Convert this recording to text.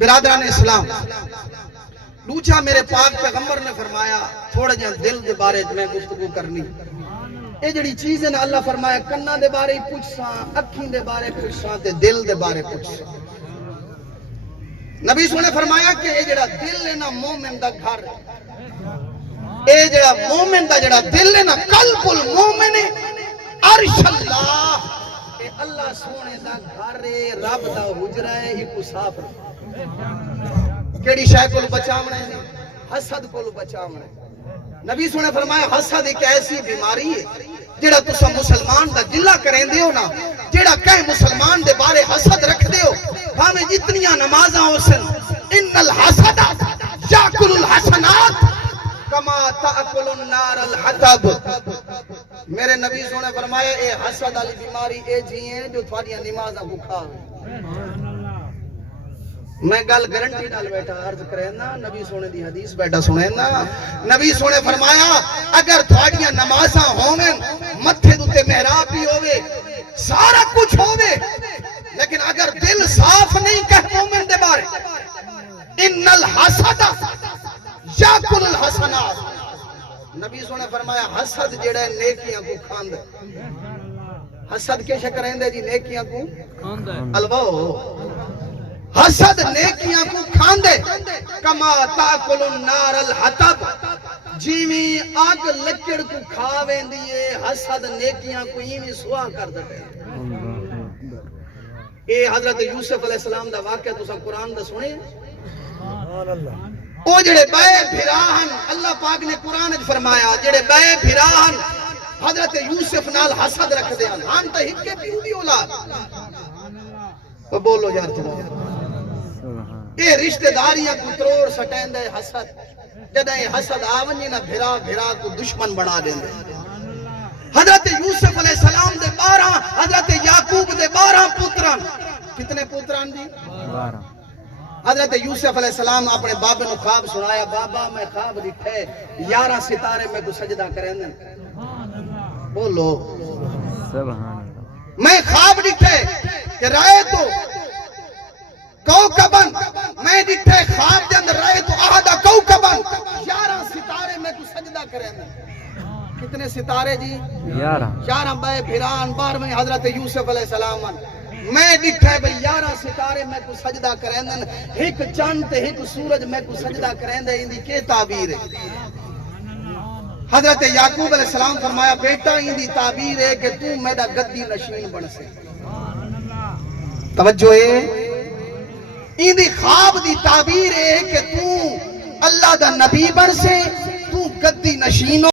برادران اسلام دوچا میرے پاک پیغمبر نے فرمایا تھوڑا جہاں دل دے بارے میں گفتگو کرنی اے جڑی چیز ہے نا اللہ فرمایا کنہ دے بارے پوچھساں اکھیں دے بارے پوچھساں تے دل دے بارے پوچھساں نبی سنے فرمایا کہ اے جڑا دل ہے نا مومن دا گھر اے جڑا مومن دا جڑا دل ہے نا قلب المومن عرش اللہ اے اللہ سونے دا گھر ہے رب دا حجرہ ہے ایک صاف کیڑی شے کو بچاونا ہے حسد کو بچاونا ہے نبی سنے فرمایا حسد ایک ایسی بیماری ہے جڑا تسا مسلمان دا گلہ کریں دے ہو نا جڑا کہیں مسلمان دے بارے حسد رکھ دے ہو ہمیں جتنیاں نمازاں ہو سن ان الحسد یاکل الحسنات کما تاکل النار الحطب میرے نبی سنے فرمایا اے حسد والی بیماری اے جی ہیں جو تھوڑیاں نمازاں کو کھاوے میں گل گارنٹی نال بیٹھا عرض کرے نا نبی سونے دی حدیث بیٹھا سنے نا نبی سونے فرمایا اگر تھوڑیاں نمازاں ہوویں متھے دوتے محراب بھی ہووے سارا کچھ ہووے لیکن اگر دل صاف نہیں کہ مومن دے بارے ان الحسد یاکل الحسنات نبی سونے فرمایا حسد جڑا ہے نیکیاں کو کھاند حسد کے شکر ہیں جی نیکیاں کو الواؤ حسد نیکیاں کو کھاندے کما تاکل النار الحطب جیویں آگ لکڑ کو کھاویں دیئے حسد نیکیاں کو ایویں سوا کر دے اے حضرت یوسف علیہ السلام دا واقعہ تو سب قرآن دا سنے او جڑے بے بھراہن اللہ پاک نے قرآن فرمایا جڑے بے بھراہن حضرت یوسف نال حسد رکھ دے ہم تا ہکے پیو دی اولاد بولو یار تمہیں یہ رشتہ داریاں کو تروڑ سٹین دے حسد جدہ یہ حسد آونی نا بھرا بھرا کو دشمن بنا دیں دے حضرت یوسف علیہ السلام دے 12 حضرت یعقوب دے 12 پتران کتنے پتران جی 12 حضرت یوسف علیہ السلام اپنے بابے نو خواب سنایا بابا میں خواب دکھے 11 ستارے میں کو سجدہ کریں دیں بولو میں خواب دکھے کہ رائے تو کوکبن میں دکھے خواب دے اندر رہے تو آہدہ کوکبن 11 ستارے میں کو سجدہ کریں دیں کتنے ستارے جی 11 بے بھران 12 حضرت یوسف علیہ السلام میں دکھے بھئی 11 ستارے میں کو سجدہ کریں دیں ایک چاند ایک سورج میں کو سجدہ کریں دیں اندھی کے تعبیر ہے حضرت یعقوب علیہ السلام فرمایا بیٹا اندھی تعبیر ہے کہ تو میرا گدی نشین بن سے توجہ ہے اندھی خواب دی تعبیر ہے کہ تو اللہ دا نبی بن سے تو گدی نشین